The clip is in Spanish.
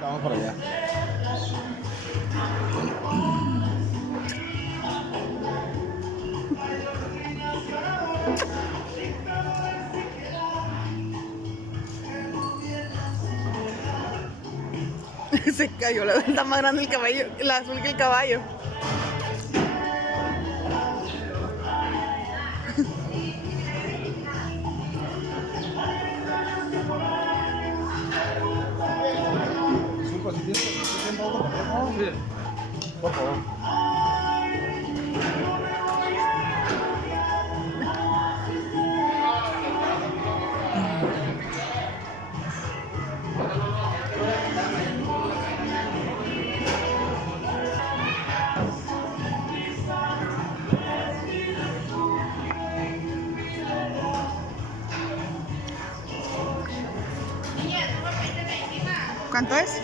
Vamos por allá. Se cayó, la verdad, está más grande el caballo, el azul que el caballo. Disculpa, si tiempo algo para ver. No, sí. Por favor. ¿Cuánto es?